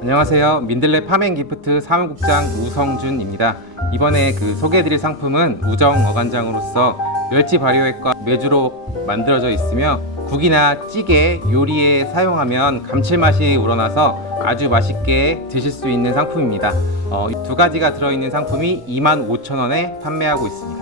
안녕하세요. 민들레 파멘 기프트 사무국장 우성준입니다. 이번에 그 소개해드릴 상품은 우정 어간장으로서 멸치 발효액과 메주로 만들어져 있으며 국이나 찌개, 요리에 사용하면 감칠맛이 우러나서 아주 맛있게 드실 수 있는 상품입니다. 어, 이두 가지가 들어있는 상품이 25,000원에 판매하고 있습니다.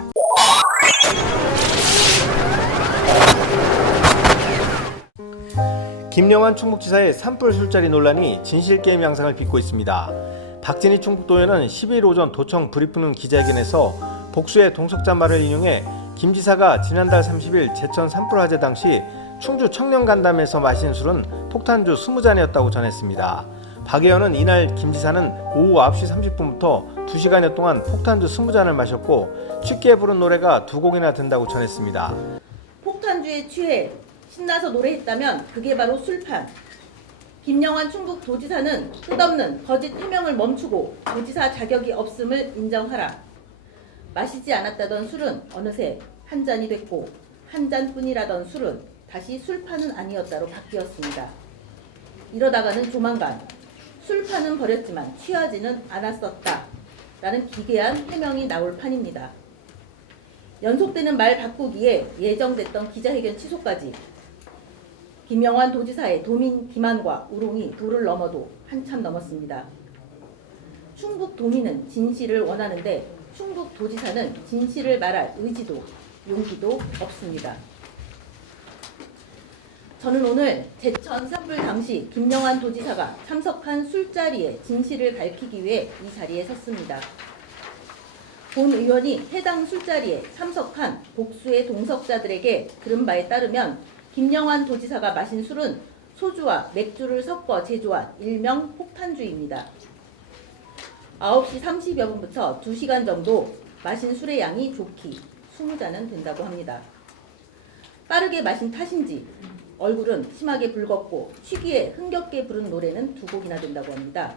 김영환 충북지사의 산불 술자리 논란이 진실게임 양상을 빚고 있습니다. 박진희 충북도의원은 12일 오전 도청 브리핑 기자회견에서 복수의 동석자 말을 인용해 김 지사가 지난달 30일 제천 산불 화재 당시 충주 청년 간담회에서 마신 술은 폭탄주 20잔이었다고 전했습니다. 박 의원은 이날 김 지사는 오후 9시 30분부터 2시간여 동안 폭탄주 20잔을 마셨고 취기에 부른 노래가 두 곡이나 된다고 전했습니다. 폭탄주에 취해 신나서 노래했다면 그게 바로 술판. 김영환 충북 도지사는 끝없는 거짓 해명을 멈추고 도지사 자격이 없음을 인정하라. 마시지 않았다던 술은 어느새 한 잔이 됐고 한 잔뿐이라던 술은 다시 술판은 아니었다로 바뀌었습니다. 이러다가는 조만간 술판은 버렸지만 취하지는 않았었다. 라는 기괴한 해명이 나올 판입니다. 연속되는 말 바꾸기에 예정됐던 기자회견 취소까지 김영환 도지사의 도민 기만과 우롱이 도를 넘어도 한참 넘었습니다. 충북 도민은 진실을 원하는데 충북 도지사는 진실을 말할 의지도 용기도 없습니다. 저는 오늘 제천 산불 당시 김영환 도지사가 참석한 술자리의 진실을 밝히기 위해 이 자리에 섰습니다. 본 의원이 해당 술자리에 참석한 복수의 동석자들에게 들은 바에 따르면 김영환 도지사가 마신 술은 소주와 맥주를 섞어 제조한 일명 폭탄주입니다. 9시 30여 분부터 2시간 정도 마신 술의 양이 좋기 20잔은 된다고 합니다. 빠르게 마신 탓인지 얼굴은 심하게 붉었고 취기에 흥겹게 부른 노래는 두 곡이나 된다고 합니다.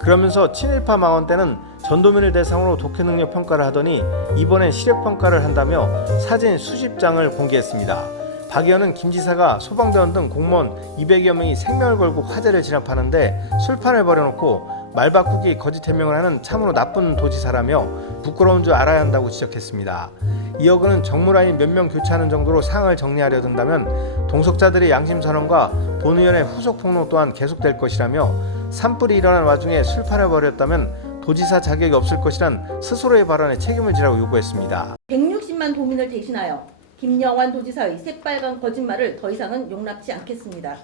그러면서 친일파 망원 때는 전도민을 대상으로 독해 능력 평가를 하더니 이번엔 시력 평가를 한다며 사진 수십 장을 공개했습니다. 박 의원은 김 지사가 소방대원 등 공무원 200여 명이 생명을 걸고 화재를 진압하는데 술판을 벌여놓고 말 바꾸기 거짓 해명을 하는 참으로 나쁜 도지사라며 부끄러운 줄 알아야 한다고 지적했습니다. 이어 그는 정무라인 몇 명 교체하는 정도로 상황을 정리하려 든다면 동석자들의 양심 선언과 본 의원의 후속 폭로 또한 계속될 것이라며 산불이 일어난 와중에 술판을 벌였다면 도지사 자격이 없을 것이란 스스로의 발언에 책임을 지라고 요구했습니다. 160만 도민을 대신하여 김영환 도지사의 새빨간 거짓말을 더 이상은 용납치 않겠습니다.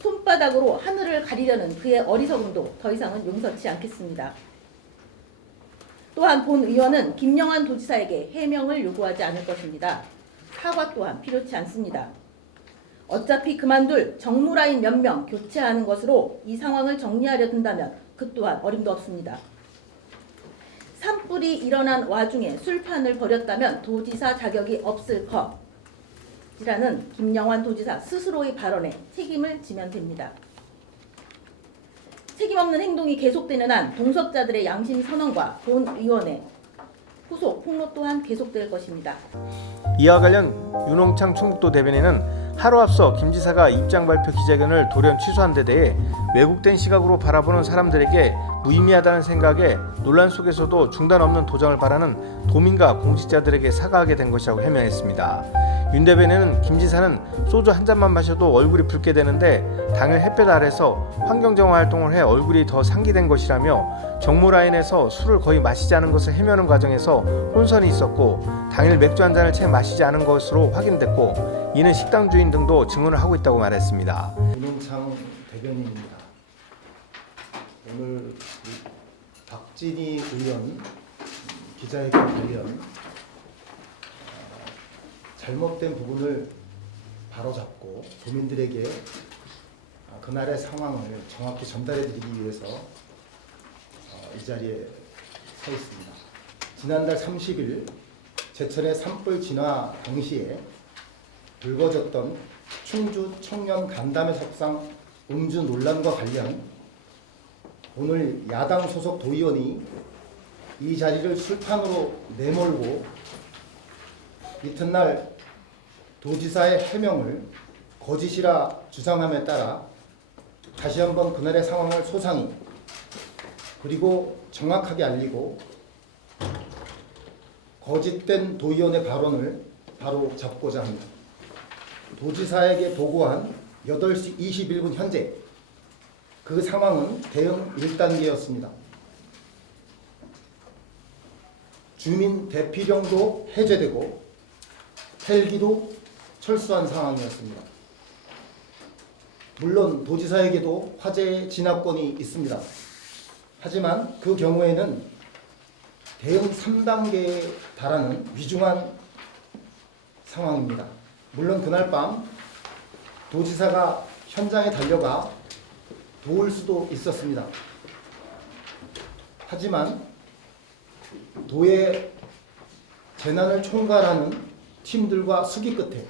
손바닥으로 하늘을 가리려는 그의 어리석음도 더 이상은 용서치 않겠습니다. 또한 본 의원은 김영환 도지사에게 해명을 요구하지 않을 것입니다. 사과 또한 필요치 않습니다. 어차피 그만둘 정무라인 몇 명 교체하는 것으로 이 상황을 정리하려 든다면 그 또한 어림도 없습니다. 산불이 일어난 와중에 술판을 벌였다면 도지사 자격이 없을 것이라는 김영환 도지사 스스로의 발언에 책임을 지면 됩니다. 책임 없는 행동이 계속되는 한 동석자들의 양심 선언과 본 의원의 후속 폭로 또한 계속될 것입니다. 이와 관련 윤홍창 충북도 대변인은 하루 앞서 김 지사가 입장 발표 기자회견을 돌연 취소한 데 대해 왜곡된 시각으로 바라보는 사람들에게 무의미하다는 생각에 논란 속에서도 중단 없는 도정을 바라는 도민과 공직자들에게 사과하게 된 것이라고 해명했습니다. 윤 대변인은 김 지사는 소주 한 잔만 마셔도 얼굴이 붉게 되는데 당일 햇볕 아래서 환경정화 활동을 해 얼굴이 더 상기된 것이라며 정무 라인에서 술을 거의 마시지 않은 것을 헤매는 과정에서 혼선이 있었고 당일 맥주 한 잔을 채 마시지 않은 것으로 확인됐고 이는 식당 주인 등도 증언을 하고 있다고 말했습니다. 대변인입니다. 오늘 이 박진희 의원 기자회견 관련 어, 잘못된 부분을 바로잡고 도민들에게 어, 그날의 상황을 정확히 전달해드리기 위해서 어, 이 자리에 서 있습니다. 지난달 30일 제천의 산불 진화 당시에 불거졌던 충주 청년 간담회 석상 음주 논란과 관련 오늘 야당 소속 도의원이 이 자리를 술판으로 내몰고 이튿날 도지사의 해명을 거짓이라 주장함에 따라 다시 한번 그날의 상황을 소상히 그리고 정확하게 알리고 거짓된 도의원의 발언을 바로 잡고자 합니다. 도지사에게 보고한 8시 21분 현재 그 상황은 대응 1단계였습니다. 주민 대피령도 해제되고 헬기도 철수한 상황이었습니다. 물론 도지사에게도 화재의 진압권이 있습니다. 하지만 그 경우에는 대응 3단계에 달하는 위중한 상황입니다. 물론 그날 밤 도지사가 현장에 달려가 도울 수도 있었습니다. 하지만 도의 재난을 총괄하는 팀들과 수기 끝에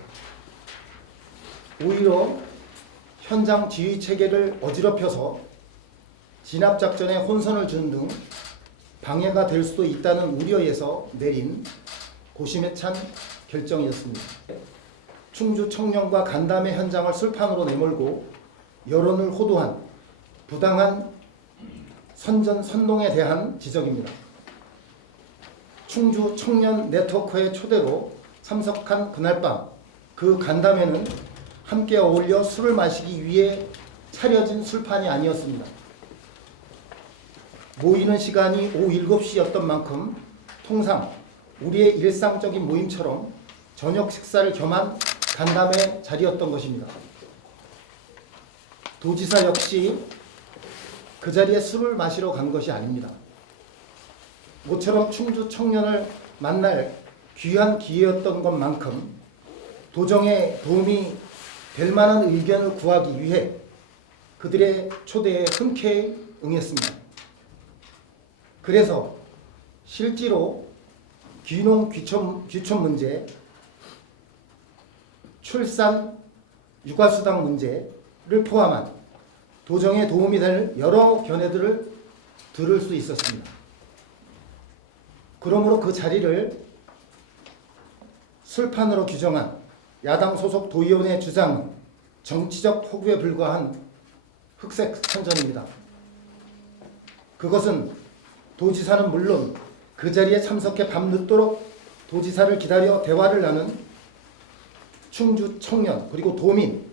오히려 현장 지휘 체계를 어지럽혀서 진압 작전에 혼선을 준 등 방해가 될 수도 있다는 우려에서 내린 고심에 찬 결정이었습니다. 충주 청년과 간담회 현장을 술판으로 내몰고 여론을 호도한 부당한 선전 선동에 대한 지적입니다. 충주 청년 네트워크의 초대로 참석한 그날 밤 그 간담회는 함께 어울려 술을 마시기 위해 차려진 술판이 아니었습니다. 모이는 시간이 오후 7시였던 만큼 통상 우리의 일상적인 모임처럼 저녁 식사를 겸한 간담회 자리였던 것입니다. 도지사 역시 그 자리에 술을 마시러 간 것이 아닙니다. 모처럼 충주 청년을 만날 귀한 기회였던 것만큼 도정에 도움이 될 만한 의견을 구하기 위해 그들의 초대에 흔쾌히 응했습니다. 그래서 실제로 귀농 귀촌, 귀촌 문제, 출산 육아수당 문제를 포함한 도정에 도움이 될 여러 견해들을 들을 수 있었습니다. 그러므로 그 자리를 술판으로 규정한 야당 소속 도의원의 주장은 정치적 호구에 불과한 흑색 선전입니다. 그것은 도지사는 물론 그 자리에 참석해 밤늦도록 도지사를 기다려 대화를 나눈 충주 청년 그리고 도민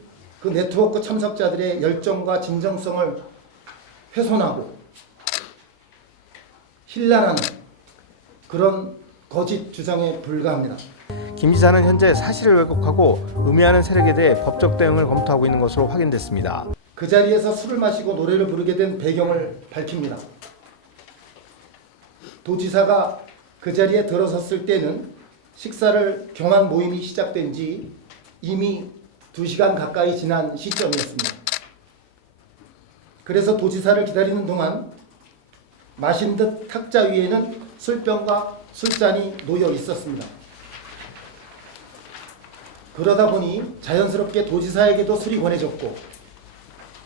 그 네트워크 참석자들의 열정과 진정성을 훼손하고 힐난하는 그런 거짓 주장에 불과합니다. 김 지사는 현재 사실을 왜곡하고 음해하는 세력에 대해 법적 대응을 검토하고 있는 것으로 확인됐습니다. 그 자리에서 술을 마시고 노래를 부르게 된 배경을 밝힙니다. 도지사가 그 자리에 들어섰을 때는 식사를 경한 모임이 시작된 지 이미 2시간 가까이 지난 시점이었습니다. 그래서 도지사를 기다리는 동안 마신 듯 탁자 위에는 술병과 술잔이 놓여 있었습니다. 그러다 보니 자연스럽게 도지사에게도 술이 권해졌고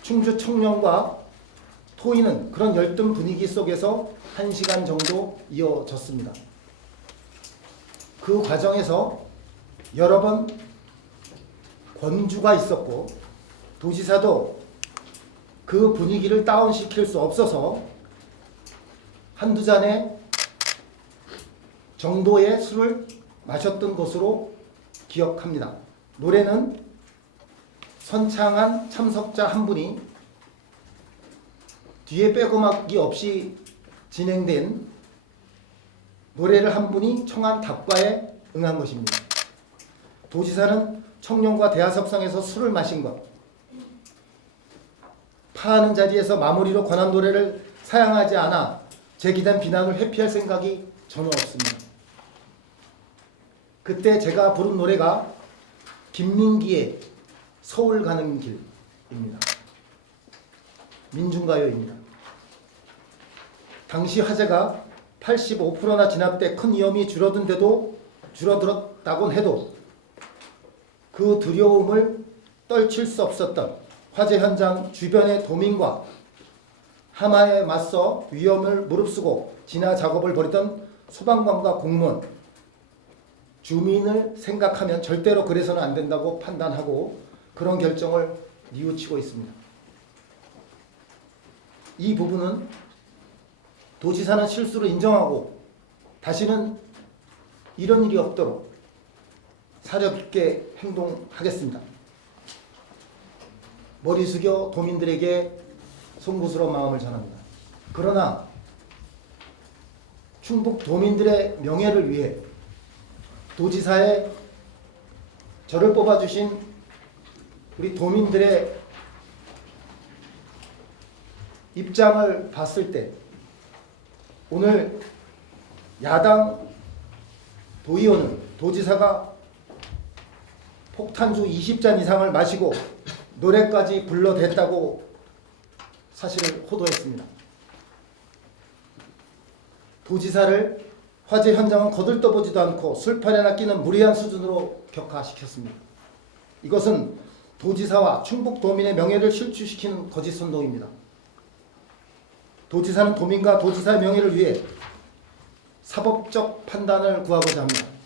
충주 청년과 토의는 그런 열등 분위기 속에서 1시간 정도 이어졌습니다. 그 과정에서 여러 번 권주가 있었고 도지사도 그 분위기를 다운시킬 수 없어서 한두 잔의 정도의 술을 마셨던 것으로 기억합니다. 노래는 선창한 참석자 한 분이 뒤에 빼고막이 없이 진행된 노래를 한 분이 청한 답과에 응한 것입니다. 도지사는 청년과 대하석상에서 술을 마신 것, 파하는 자리에서 마무리로 권한 노래를 사양하지 않아 제기된 비난을 회피할 생각이 전혀 없습니다. 그때 제가 부른 노래가 김민기의 서울 가는 길입니다. 민중가요입니다. 당시 화재가 85%나 진압돼 큰 위험이 줄어든데도 줄어들었다곤 해도 그 두려움을 떨칠 수 없었던 화재 현장 주변의 도민과 하마에 맞서 위험을 무릅쓰고 진화 작업을 벌이던 소방관과 공무원, 주민을 생각하면 절대로 그래서는 안 된다고 판단하고 그런 결정을 뉘우치고 있습니다. 이 부분은 도지사는 실수를 인정하고 다시는 이런 일이 없도록 사려 있게 행동하겠습니다. 머리 숙여 도민들에게 송구스러운 마음을 전합니다. 그러나 충북 도민들의 명예를 위해 도지사의 저를 뽑아주신 우리 도민들의 입장을 봤을 때 오늘 야당 도의원은 도지사가 폭탄주 20잔 이상을 마시고 노래까지 불러댔다고 사실을 호도했습니다. 도지사를 화재 현장은 거들떠보지도 않고 술판에나 끼는 무리한 수준으로 격하시켰습니다. 이것은 도지사와 충북 도민의 명예를 실추시키는 거짓 선동입니다. 도지사는 도민과 도지사의 명예를 위해 사법적 판단을 구하고자 합니다.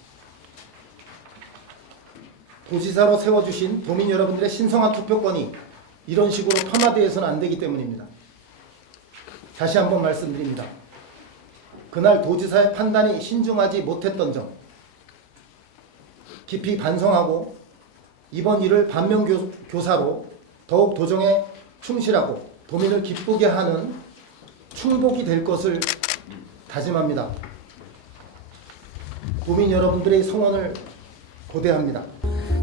도지사로 세워주신 도민 여러분들의 신성한 투표권이 이런 식으로 폄하되어서는 안 되기 때문입니다. 다시 한번 말씀드립니다. 그날 도지사의 판단이 신중하지 못했던 점 깊이 반성하고 이번 일을 반면교사로 더욱 도정에 충실하고 도민을 기쁘게 하는 충복이 될 것을 다짐합니다. 도민 여러분들의 성원을 고대합니다.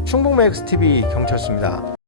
충북매엑스 TV 경찰수입니다.